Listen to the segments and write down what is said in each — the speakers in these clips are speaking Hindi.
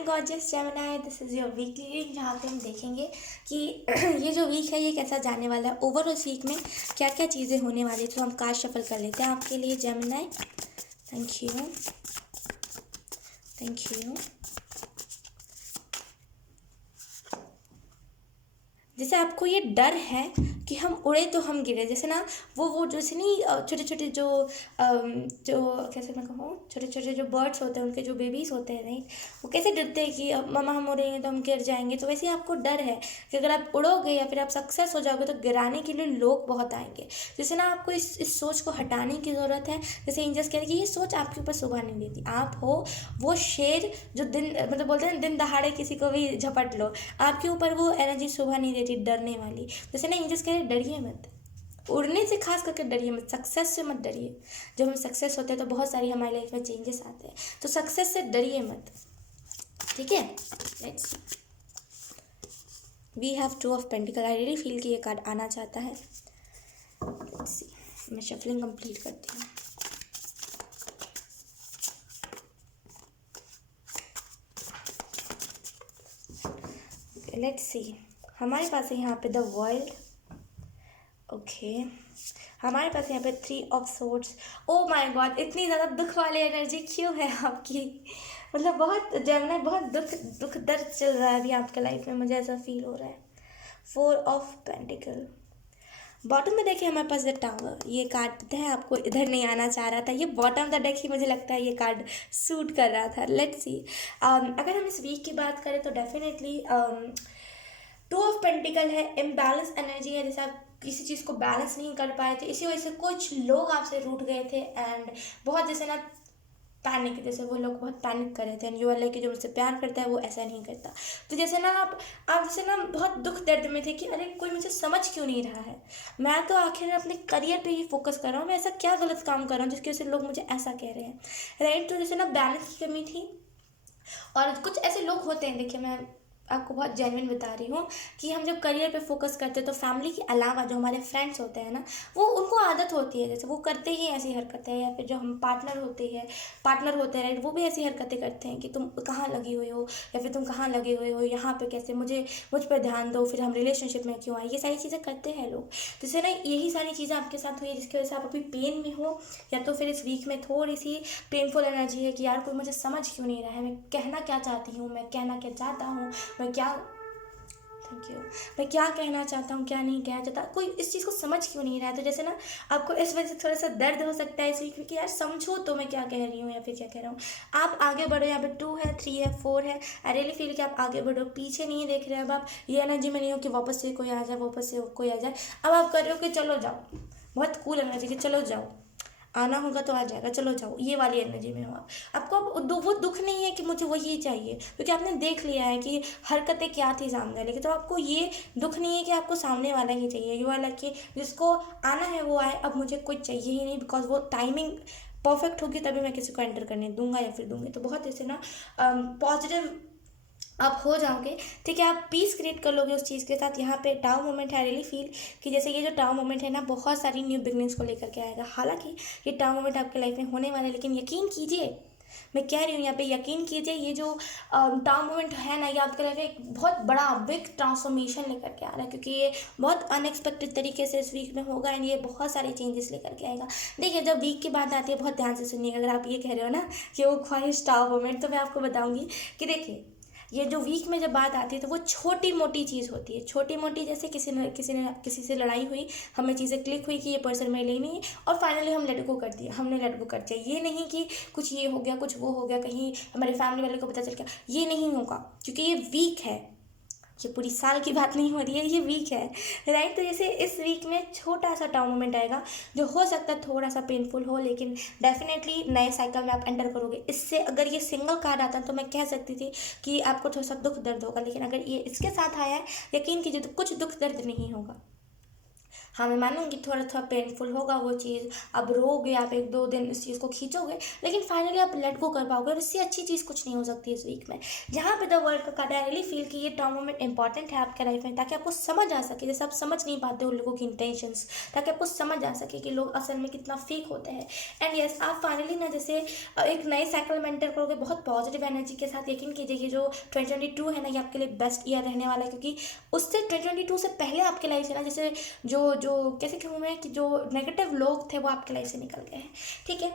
Hi gorgeous Gemini, this is your weekly reading जहाँ पे हम देखेंगे कि ये जो वीक है ये कैसा जाने वाला है। ओवरऑल वीक में क्या क्या चीज़ें होने वाली, तो हम कार्ड शफल कर लेते हैं आपके लिए Gemini. Thank you, thank you. जैसे आपको ये डर है कि हम उड़े तो हम गिरे, जैसे ना वो जैसे नहीं छोटे छोटे जो कैसे मैं कहूँ, छोटे छोटे जो बर्ड्स होते हैं उनके जो बेबीज़ होते हैं, नहीं वो कैसे डरते हैं कि अब मम्मा हम उड़ेंगे तो हम गिर जाएंगे। तो वैसे ही आपको डर है कि अगर आप उड़ोगे या फिर आप सक्सेस हो जाओगे तो गिराने के लिए लोग बहुत आएंगे। जैसे ना आपको इस सोच को हटाने की ज़रूरत है। जैसे एंजल्स कह रहे हैं कि ये सोच आपके ऊपर शोभा नहीं देती। आप हो वो शेर जो दिन मतलब बोलते हैं दिन दहाड़े किसी को भी झपट लो, आपके ऊपर वो एनर्जी शोभा नहीं देती डरने वाली। जैसे ना एंजल्स कह रहे डरिए मत, उड़ने से खास करके डरिए मत, सक्सेस से मत डरिए। जब हम सक्सेस होते हैं तो बहुत सारी हमारी लाइफ में चेंजेस आते हैं, तो सक्सेस से डरिए मत, ठीक है। Let's we have two of pentacle. I really feel कि ये कार्ड आना चाहता है। लेट्स सी, मैं शफलिंग कंप्लीट करती हूँ। लेट्स सी, हमारे पास है यहाँ पे द वर्ल्ड। ओके, हमारे पास यहाँ पे 3 of swords. Oh my God, इतनी ज़्यादा दुख वाली एनर्जी क्यों है आपकी? मतलब बहुत जेमिनी, बहुत दुख दर्द चल रहा है अभी आपके लाइफ में, मुझे ऐसा फील हो रहा है। 4 ऑफ पेंटिकल। बॉटम में देखिए हमारे पास द टावर। ये कार्ड है आपको इधर नहीं आना चाह रहा था, ये बॉटम द डेक ही मुझे लगता है ये कार्ड सूट कर रहा था। लेट्स सी, अगर हम इस वीक की बात करें तो डेफिनेटली 2 ऑफ पेंटिकल है, इम्बैलेंस एनर्जी है। जैसे आप किसी चीज़ को बैलेंस नहीं कर पाए थे, इसी वजह से कुछ लोग आपसे रूठ गए थे एंड बहुत जैसे ना पैनिक, जैसे वो लोग बहुत पैनिक कर रहे थे। एंड यू आर लाइक कि जो मुझसे प्यार करता है वो ऐसा नहीं करता। तो जैसे ना आप जैसे ना बहुत दुख दर्द में थे कि अरे कोई मुझे समझ क्यों नहीं रहा है, मैं तो आखिर अपने करियर पे ही फोकस कर रहा हूँ, मैं ऐसा क्या गलत काम कर रहा हूँ जिसकी वजह से लोग मुझे ऐसा कह रहे हैं, राइट। तो जैसे ना बैलेंस की कमी थी। और कुछ ऐसे लोग होते हैं, देखिए मैं आपको बहुत जेन्युइन बता रही हूँ कि हम जब करियर पे फोकस करते हैं तो फैमिली के अलावा जो हमारे फ्रेंड्स होते हैं ना, वो उनको आदत होती है, जैसे वो करते ही ऐसी हरकतें, या फिर जो हम पार्टनर होते हैं राइट, वो भी ऐसी हरकतें करते हैं कि तुम कहाँ लगी हुई हो, या फिर तुम कहाँ लगे हुए हो यहाँ पे, कैसे मुझ पर ध्यान दो, फिर हम रिलेशनशिप में क्यों आए, ये सारी चीज़ें करते हैं लोग। जैसे ना यही सारी चीज़ें आपके साथ हुई है जिसकी वजह से आप अभी पेन में हो, या तो फिर इस वीक में थोड़ी सी पेनफुल एनर्जी है कि यार कोई मुझे समझ क्यों नहीं रहा है, मैं कहना क्या चाहती हूँ, मैं कहना क्या चाहता हूँ, मैं क्या थैंक यू मैं क्या कहना चाहता हूँ, क्या नहीं कहना चाहता, कोई इस चीज़ को समझ क्यों नहीं रहा है। तो जैसे ना आपको इस वजह से थोड़ा सा दर्द हो सकता है इस वीक में कि यार समझो तो मैं क्या कह रही हूँ या फिर क्या कह रहा हूँ। आप आगे बढ़ो, यहाँ पे 2 है, 3 है, 4 है। आई रियली फील कि आप आगे बढ़ो, पीछे नहीं देख रहे। अब आप ये एनर्जी में नहीं हो कि वापस से कोई आ जाए, वापस से कोई आ जाए। अब आप कर रहे हो कि चलो जाओ, बहुत कूल एनर्जी कि चलो जाओ, आना होगा तो आ जाएगा, चलो जाओ, ये वाली एनर्जी में हो आप। आपको अब वो दुख नहीं है कि मुझे वो ये चाहिए, क्योंकि आपने देख लिया है कि हरकतें क्या थी सामने वाले की। तो आपको ये दुख नहीं है कि आपको सामने वाला ही चाहिए, यू आर लाइक कि जिसको आना है वो आए, अब मुझे कोई चाहिए ही नहीं, बिकॉज वो टाइमिंग परफेक्ट होगी तभी मैं किसी को एंटर करने दूंगा या फिर दूंगी। तो बहुत ऐसे ना पॉजिटिव आप हो जाओगे, ठीक है। आप पीस क्रिएट कर लोगे उस चीज़ के साथ। यहाँ पे टाउ मोमेंट है, आई रियली फील कि जैसे ये जो टाउ मोमेंट है ना बहुत सारी न्यू बिगनिंग्स को लेकर के आएगा। हालांकि ये टाउ मोमेंट आपके लाइफ में होने वाला है, लेकिन यकीन कीजिए, मैं कह रही हूँ यहाँ पे यकीन कीजिए, ये जो टाउ मोमेंट है ना, ये आपके लाइफ में एक बहुत बड़ा बिग ट्रांसफॉर्मेशन लेकर के आ रहा है, क्योंकि ये बहुत अनएक्सपेक्टेड तरीके से इस वीक में होगा एंड ये बहुत सारे चेंजेस लेकर के आएगा। देखिए जब वीक की बात आती है, बहुत ध्यान से सुनिएगा। अगर आप ये कह रहे हो ना कि वो ख्वाहिश टाउ मोमेंट, तो मैं आपको बताऊंगी कि देखिए ये जो वीक में जब बात आती है तो वो छोटी मोटी चीज़ होती है, छोटी मोटी, जैसे किसी से लड़ाई हुई, हमें चीज़ें क्लिक हुई कि ये पर्सन मेरे लिए नहीं है, और फाइनली हम लेट गो कर दिया, हमने लेट गो कर दिया। ये नहीं कि कुछ ये हो गया, कुछ वो हो गया, कहीं हमारे फैमिली वाले को पता चल गया, ये नहीं होगा, क्योंकि ये वीक है, ये पूरी साल की बात नहीं हो रही है, ये वीक है, राइट। तो जैसे इस वीक में छोटा सा टाउन मोमेंट आएगा जो हो सकता है थोड़ा सा पेनफुल हो, लेकिन डेफिनेटली नए साइकिल में आप एंटर करोगे। इससे अगर ये सिंगल कार्ड आता तो मैं कह सकती थी कि आपको थोड़ा सा दुख दर्द होगा, लेकिन अगर ये इसके साथ आया है, यकीन कीजिए तो कुछ दुख दर्द नहीं होगा। हाँ, मैं मानूंगी थोड़ा थोड़ा पेनफुल होगा वो चीज़, अब रोगे आप 1-2 दिन इस चीज़ को खींचोगे, लेकिन फाइनली आप लेट गो कर पाओगे, और इससे अच्छी चीज़ कुछ नहीं हो सकती इस वीक में। यहाँ पे द वर्ल्ड का कार्ड आई रियली फील कि ये टर्म मोमेंट इंपॉर्टेंट है आपके लाइफ में, ताकि आपको समझ आ सके, जैसे आप समझ नहीं पाते हो लोगों की इंटेंशंस, ताकि आपको समझ आ सके कि लोग असल में कितना फेक होते हैं। एंड यस, आप फाइनली ना जैसे एक नए साइकिल में एंटर करोगे बहुत पॉजिटिव एनर्जी के साथ। यकीन कीजिए ये जो 2022 है ना, ये आपके लिए बेस्ट ईयर रहने वाला है, क्योंकि उससे 2022 से पहले आपके लाइफ से ना, जैसे जो जो कैसे कहूँ मैं, कि जो नेगेटिव लोग थे वो आपके लाइफ से निकल गए हैं, ठीक है।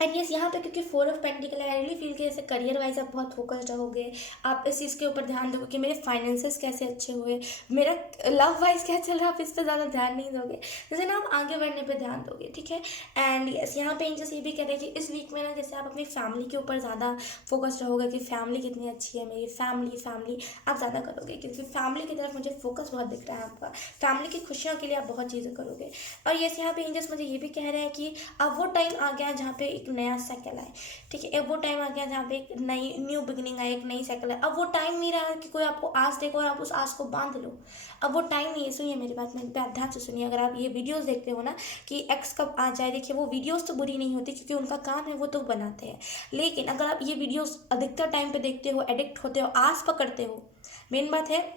एंड यस, यहाँ पे क्योंकि 4 of pentacle I really feel कि जैसे करियर वाइज आप बहुत फोकस्ड रहोगे, आप इस चीज़ के ऊपर ध्यान दोगे कि मेरे फाइनेंसेस कैसे अच्छे हुए, मेरा लव वाइज क्या चल रहा है, आप इस पर ज़्यादा ध्यान नहीं दोगे, जैसे ना आप आगे बढ़ने पे ध्यान दोगे, ठीक है। एंड यस, यहाँ पे एंजल्स ये भी कह रहे हैं कि इस वीक में ना जैसे आप अपनी फैमिली के ऊपर ज़्यादा फोकस्ड रहोगे, कि फैमिली कितनी अच्छी है मेरी, फैमिली फैमिली आप ज़्यादा करोगे, क्योंकि फैमिली की तरफ मुझे फोकस बहुत दिख रहा है आपका, फैमिली की खुशियों के लिए आप बहुत चीज़ें करोगे। और यस, यहाँ पे एंजल्स मुझे ये भी कह रहे हैं कि अब वो टाइम आ गया जहाँ पे एक नया साइकिल आए, ठीक है। अब वो टाइम आ गया जहाँ पे एक नई न्यू बिगनिंग आए, एक नई साइकिल है। अब वो टाइम नहीं रहा कि कोई आपको आस देगा और आप उस आस को बांध लो, अब वो टाइम नहीं है। सुनिए मेरी बात, मेरे पे ध्यान से सुनिए। अगर आप ये वीडियोस देखते हो ना कि एक्स कब आ जाए, देखिए वो वीडियोस तो बुरी नहीं होती, क्योंकि उनका काम है, वो तो बनाते हैं। लेकिन अगर आप ये वीडियोस अधिकतर टाइम पे देखते हो, एडिक्ट होते हो, आस पकड़ते हो, मेन बात है,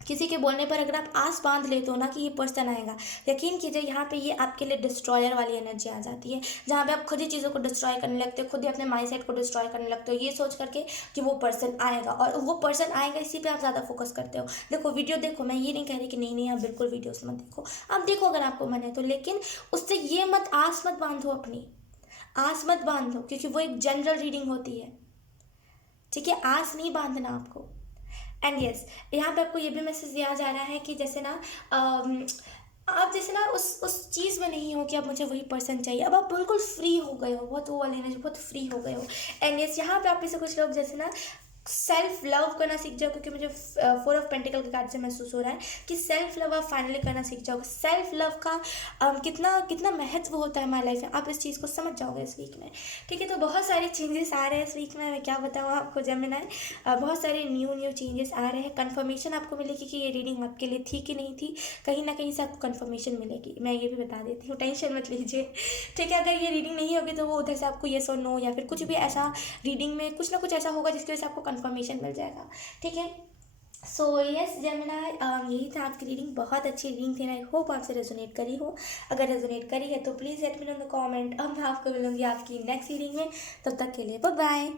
किसी के बोलने पर अगर आप आस बांध लेते हो ना कि ये पर्सन आएगा, यकीन कीजिए यहाँ पे ये आपके लिए डिस्ट्रॉयर वाली एनर्जी आ जाती है, जहाँ पे आप खुद ही चीज़ों को डिस्ट्रॉय करने लगते हो, खुद ही अपने माइंडसेट को डिस्ट्रॉय करने लगते हो, ये सोच करके कि वो पर्सन आएगा, और वो पर्सन आएगा इसी पे आप ज़्यादा फोकस करते हो। देखो वीडियो देखो, मैं ये नहीं कह रही कि नहीं नहीं आप बिल्कुल वीडियोस मत देखो, आप देखो अगर आपको मन है तो, लेकिन उससे ये मत आस मत बांधो, अपनी आस मत बांधो, क्योंकि वो एक जनरल रीडिंग होती है, ठीक है, आस नहीं बांधना आपको। एंड यस, यहाँ पे आपको ये भी मैसेज दिया जा रहा है कि जैसे ना अम, आप जैसे ना उस चीज़ में नहीं हो कि अब मुझे वही पर्सन चाहिए, अब आप बिल्कुल फ्री हो गए हो, बहुत वो वाली एनर्जी, बहुत फ्री हो गए हो। एंड यस, यहाँ पे आप में से कुछ लोग जैसे ना सेल्फ लव करना सीख जाओ, क्योंकि मुझे 4 ऑफ पेंटिकल के कार्ड से महसूस हो रहा है कि सेल्फ लव आप फाइनली करना सीख जाओगे। सेल्फ लव का कितना कितना महत्व होता है हमारी लाइफ में, आप इस चीज़ को समझ जाओगे इस वीक में, ठीक है। तो बहुत सारे चेंजेस आ रहे हैं इस वीक में, मैं क्या बताऊँ आपको जेमिनी, बहुत सारे न्यू न्यू चेंजेस आ रहे हैं। कन्फर्मेशन आपको मिलेगी कि ये रीडिंग आपके लिए थी कि नहीं थी, कहीं ना कहीं से आपको कन्फर्मेशन मिलेगी, मैं ये भी बता देती हूँ, टेंशन मत लीजिए, ठीक है। अगर ये रीडिंग नहीं होगी तो वो उधर से आपको येस और नो, या फिर कुछ भी ऐसा रीडिंग में कुछ ना कुछ ऐसा होगा जिसकी वजह से आपको कन्फर्मेशन मिल जाएगा, ठीक है। सो यस जेमिनी, यही था आपकी रीडिंग, बहुत अच्छी रीडिंग थी, आई होप आपसे रेजोनेट करी हो। अगर रेजोनेट करी है तो please let me know in the comment. अब मैं आपको मिलूंगी आपकी नेक्स्ट रीडिंग में, तब तक के लिए बाय बाय।